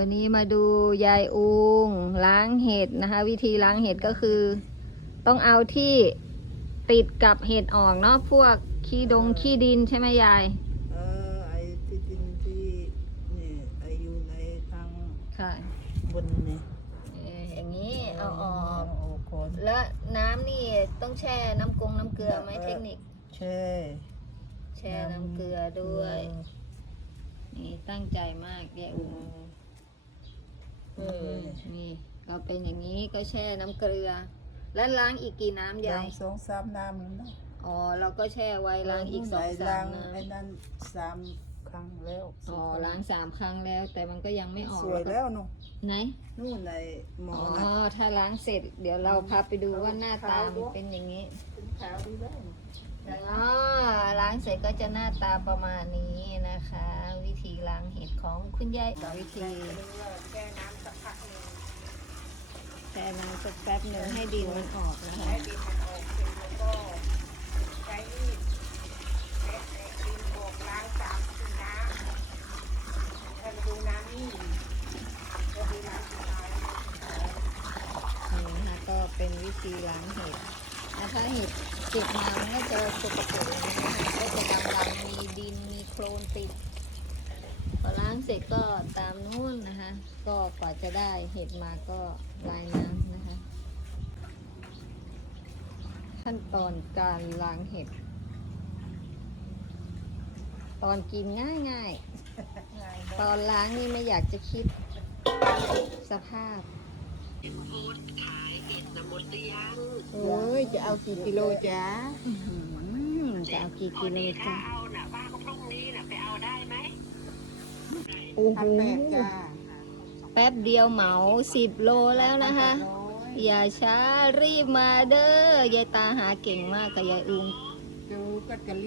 วันนี้มาดูยายอุงล้างเห็ดนะคะ วิธีล้างเห็ดก็คือ ต้องเอาที่ติดกับเห็ดออกเนาะพวกขี้ดงขี้ดินใช่ไหมยาย เออไอ้ที่ดินที่นี่ไอ้อยู่ในทางค่ะบนนี่อย่างนี้เอาออก โอ้คนแล้วน้ำนี่ต้องแช่น้ำกงน้ำเกลือไหมเทคนิคแช่แช่น้ำเกลือด้วย นี่ตั้งใจมากยายเออุงอ เออนี่ก็เป็นอย่างนี้ก็แช่น้ำเกลือ แล้วล้างอีกกี่น้ำยาย ล้างสองสามน้ำแล้วนะอ๋อเราก็แช่ไว้ล้างอีกสองสาล้ามงน้ไอ้นั่นสามครั้งแล้วำอ๋อล้างสามครั้งแล้ว แต่มันก็ยังไม่ออกสวยแล้วเนาะไหน นู่นในหมออ๋อ นะถ้าล้างเสร็จ เดี๋ยวเราพาไปดูว่าหน้าตามันเป็นอย่างนี้เป็นขาวดีแล้วอ๋อล้างเสร็จก็จะหน้าตาประมาณนี้นะคะ วิธีล้างเห็ดของคุณยายวิธีแช่น้ำสักพักหนึ่ง แช่ น้ำสักแป๊บหนึ่งให้ดินมันออกนะคะ ให้ดินมันออกเสร็จแล้วก็ใช้มีดแคะแคะดินออกล้างสามสีน้ำให้มาดูน้ำนี่ก็ดูน้ำสุดท้ายนี่นะคะก็เป็นวิธีล้างเห็ดนะถ้าเห็ดเก็บมามันก็จะสกปรกอย่างนี้นะคะก็จะดำๆมีดินมีโคลนติดพอล้างเสร็จก็ตาม ก็กว่าจะได้เห็ดมาก็ลายน้ำนะคะ ขั้นตอนการล้างเห็ด ตอนกินง่ายง่ายๆตอนล้างนี่ไม่อยากจะคิดสภาพโอ้ยจะเอากี่กิโลจ๊ะอื้อหือจะเอากี่กิโลจ๊ะโอ้โหพันแปดจ้าแป๊บเดียวเหมาสิบโลแล้วนะคะร้อยอย่าช้ารีบมาเด้อยายตาหาเก่งมากกับยายอุง ดูก็จะเรียก